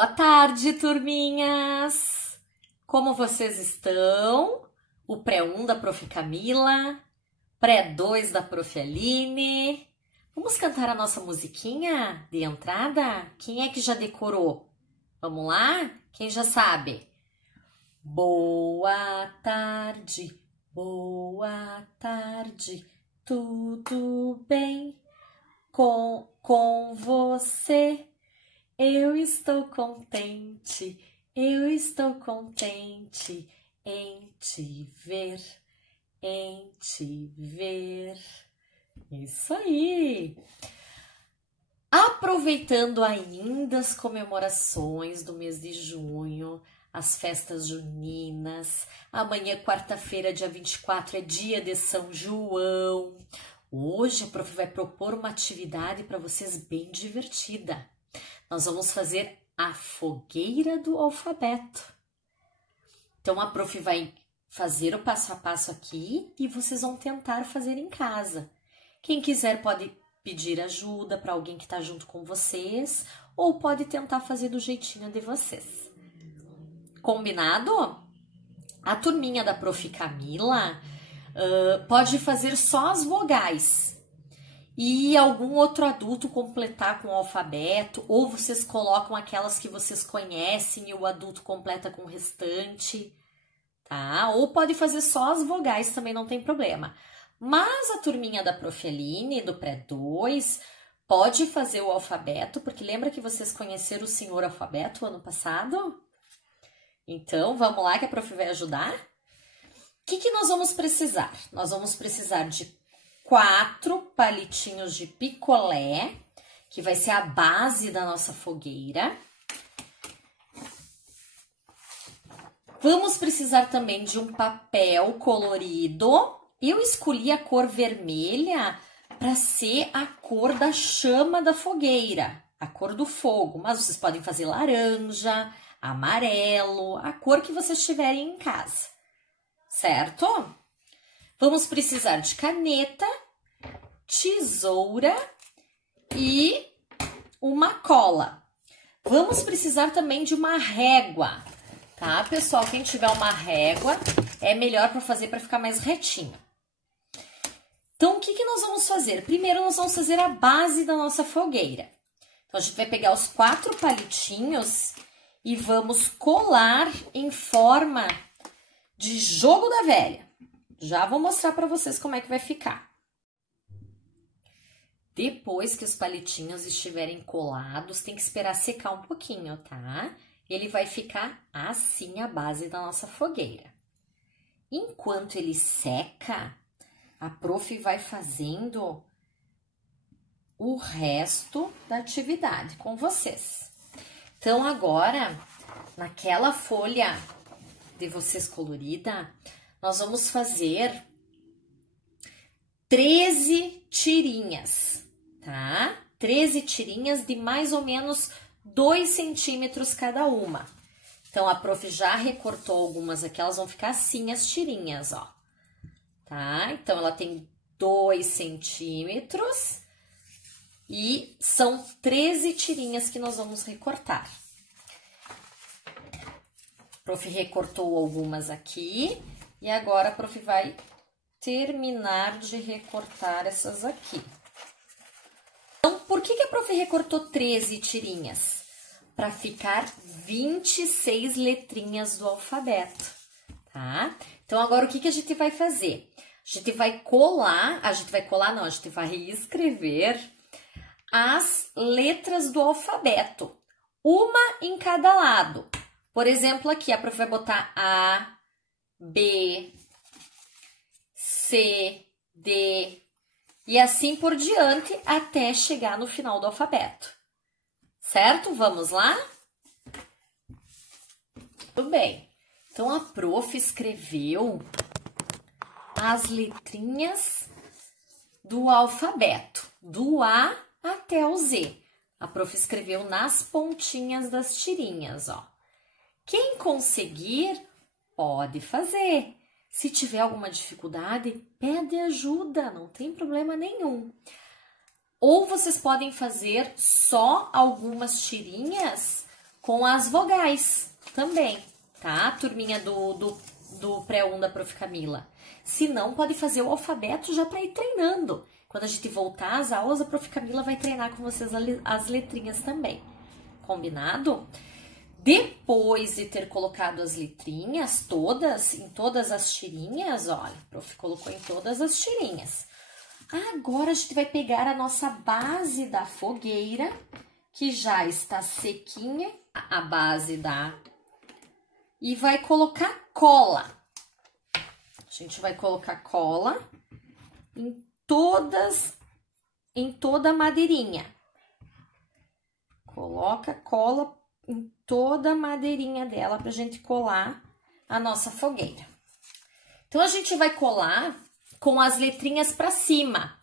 Boa tarde, turminhas! Como vocês estão? O pré-1 da Prof. Camila, pré-2 da Prof. Aline. Vamos cantar a nossa musiquinha de entrada? Quem é que já decorou? Vamos lá? Quem já sabe? Boa tarde, tudo bem com você? Eu estou contente em te ver. Isso aí! Aproveitando ainda as comemorações do mês de junho, as festas juninas, amanhã, quarta-feira, dia 24, é dia de São João. Hoje a prof vai propor uma atividade para vocês bem divertida. Nós vamos fazer a fogueira do alfabeto. Então a prof vai fazer o passo a passo aqui e vocês vão tentar fazer em casa. Quem quiser pode pedir ajuda para alguém que está junto com vocês ou pode tentar fazer do jeitinho de vocês. Combinado? A turminha da prof. Camila pode fazer só as vogais e algum outro adulto completar com o alfabeto, ou vocês colocam aquelas que vocês conhecem e o adulto completa com o restante, tá? Ou pode fazer só as vogais, também não tem problema. Mas a turminha da prof. Aline, do pré-2, pode fazer o alfabeto, porque lembra que vocês conheceram o senhor alfabeto ano passado? Então, vamos lá que a prof vai ajudar? O que nós vamos precisar? Nós vamos precisar de 4 palitinhos de picolé, que vai ser a base da nossa fogueira. Vamos precisar também de um papel colorido. Eu escolhi a cor vermelha para ser a cor da chama da fogueira, a cor do fogo, mas vocês podem fazer laranja, amarelo, a cor que vocês tiverem em casa, certo? Vamos precisar de caneta, tesoura e uma cola. Vamos precisar também de uma régua, tá, pessoal? Quem tiver uma régua é melhor para fazer para ficar mais retinho. Então, o que nós vamos fazer? Primeiro, nós vamos fazer a base da nossa fogueira. Então, a gente vai pegar os 4 palitinhos e vamos colar em forma de jogo da velha. Já vou mostrar para vocês como é que vai ficar. Depois que os palitinhos estiverem colados, tem que esperar secar um pouquinho, tá? Ele vai ficar assim a base da nossa fogueira. Enquanto ele seca, a prof vai fazendo o resto da atividade com vocês. Então, agora, naquela folha de vocês colorida, nós vamos fazer 13 tirinhas, tá? 13 tirinhas de mais ou menos 2 centímetros cada uma. Então, a prof já recortou algumas aqui, elas vão ficar assim as tirinhas, ó. Tá? Então, ela tem 2 centímetros e são 13 tirinhas que nós vamos recortar. A prof recortou algumas aqui. E agora a prof vai terminar de recortar essas aqui. Então, por que a prof recortou 13 tirinhas? Para ficar 26 letrinhas do alfabeto, tá? Então, agora o que a gente vai fazer? A gente vai escrever as letras do alfabeto, uma em cada lado. Por exemplo, aqui a prof vai botar A, B, C, D e assim por diante até chegar no final do alfabeto. Certo? Vamos lá? Tudo bem. Então, a prof escreveu as letrinhas do alfabeto, do A até o Z. A prof escreveu nas pontinhas das tirinhas, ó. Quem conseguir pode fazer. Se tiver alguma dificuldade, pede ajuda, não tem problema nenhum. Ou vocês podem fazer só algumas tirinhas com as vogais também, tá? Turminha do pré-1 da Prof. Camila. Se não, pode fazer o alfabeto já para ir treinando. Quando a gente voltar às aulas, a Prof. Camila vai treinar com vocês as letrinhas também. Combinado? Depois de ter colocado as letrinhas todas, em todas as tirinhas, olha, a Prof. colocou em todas as tirinhas. Agora a gente vai pegar a nossa base da fogueira, que já está sequinha, a base e vai colocar cola. A gente vai colocar cola em toda a madeirinha. Coloca cola em toda a madeirinha dela pra gente colar a nossa fogueira. Então, a gente vai colar com as letrinhas pra cima,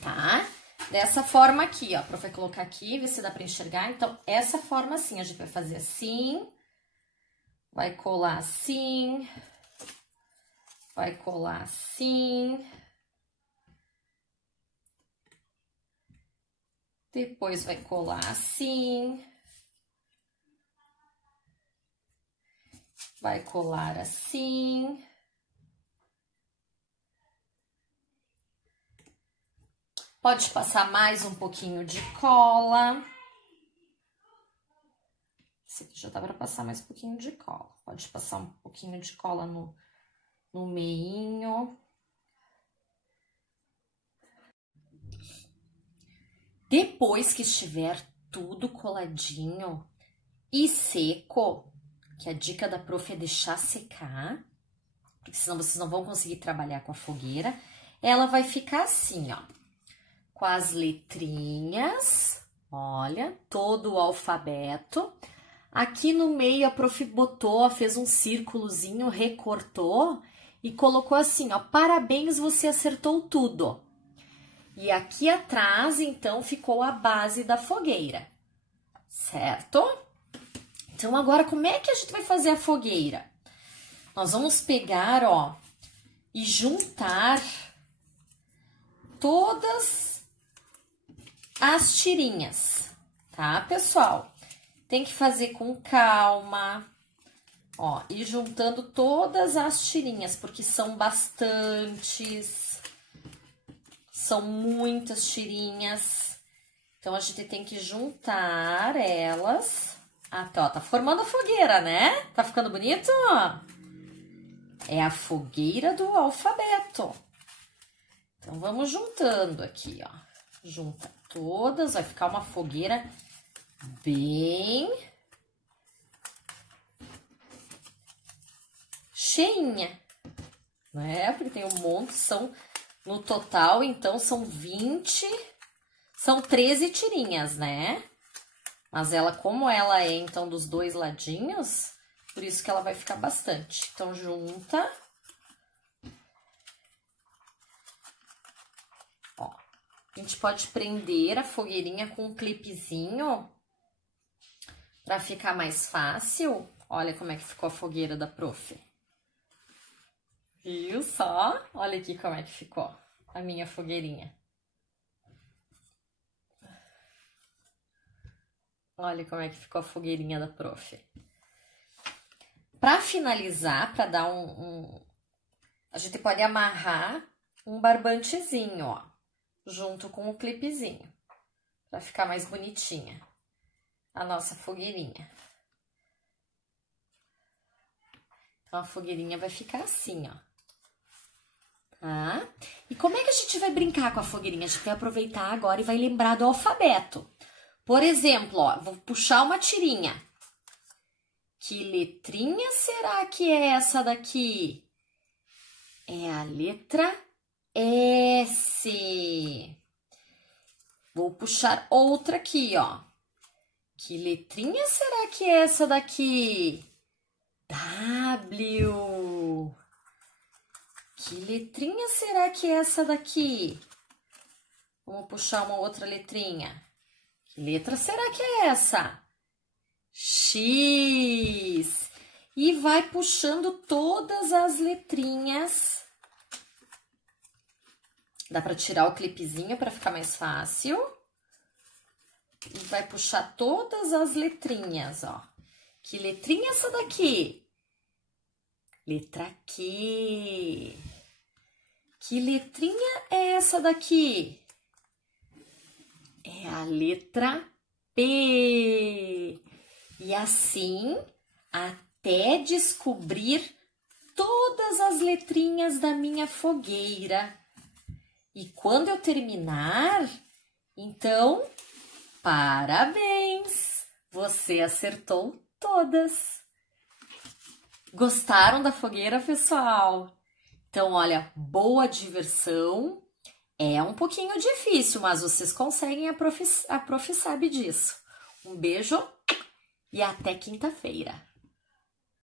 tá? Dessa forma aqui, ó. A Prof vai colocar aqui, ver se dá pra enxergar. Então, essa forma assim, a gente vai fazer assim, vai colar assim, vai colar assim. Depois vai colar assim. Vai colar assim. Pode passar mais um pouquinho de cola. Esse aqui já dá para passar mais um pouquinho de cola. Pode passar um pouquinho de cola no meinho. Depois que estiver tudo coladinho e seco, que a dica da Prof é deixar secar, porque senão vocês não vão conseguir trabalhar com a fogueira, ela vai ficar assim, ó, com as letrinhas, olha, todo o alfabeto. Aqui no meio a Prof botou, fez um círculozinho, recortou e colocou assim, ó, parabéns, você acertou tudo. E aqui atrás, então, ficou a base da fogueira, certo? Então, agora, como é que a gente vai fazer a fogueira? Nós vamos pegar, ó, e juntar todas as tirinhas, tá, pessoal? Tem que fazer com calma, ó, e juntando todas as tirinhas, porque são bastantes. São muitas tirinhas, então a gente tem que juntar elas. Até, ó, tá formando a fogueira, né? Tá ficando bonito? É a fogueira do alfabeto. Então, vamos juntando aqui, ó. Junta todas, vai ficar uma fogueira bem cheinha, né? Porque tem um monte, no total, então, são 13 tirinhas, né? Mas ela, como ela é, então, dos dois ladinhos, por isso que ela vai ficar bastante. Então, junta. Ó, a gente pode prender a fogueirinha com um clipezinho para ficar mais fácil. Olha como é que ficou a fogueira da Prof. Viu só? Olha aqui como é que ficou a minha fogueirinha. Olha como é que ficou a fogueirinha da Prof. Para finalizar, para dar a gente pode amarrar um barbantezinho, ó, junto com o clipezinho, para ficar mais bonitinha a nossa fogueirinha. Então, a fogueirinha vai ficar assim, ó. Tá? E como é que a gente vai brincar com a fogueirinha? A gente vai aproveitar agora e vai lembrar do alfabeto. Por exemplo, ó, vou puxar uma tirinha. Que letrinha será que é essa daqui? É a letra S. Vou puxar outra aqui, ó. Que letrinha será que é essa daqui? W. Que letrinha será que é essa daqui? Vamos puxar uma outra letrinha. Que letra será que é essa? X. E vai puxando todas as letrinhas. Dá para tirar o clipezinho para ficar mais fácil. e vai puxar todas as letrinhas, ó. Que letrinha é essa daqui? Letra Q. Que letrinha é essa daqui? É a letra P. E assim, até descobrir todas as letrinhas da minha fogueira. E quando eu terminar, então, parabéns! Você acertou todas. Gostaram da fogueira, pessoal? Então, olha, boa diversão. É um pouquinho difícil, mas vocês conseguem, a prof sabe disso. Um beijo e até quinta-feira.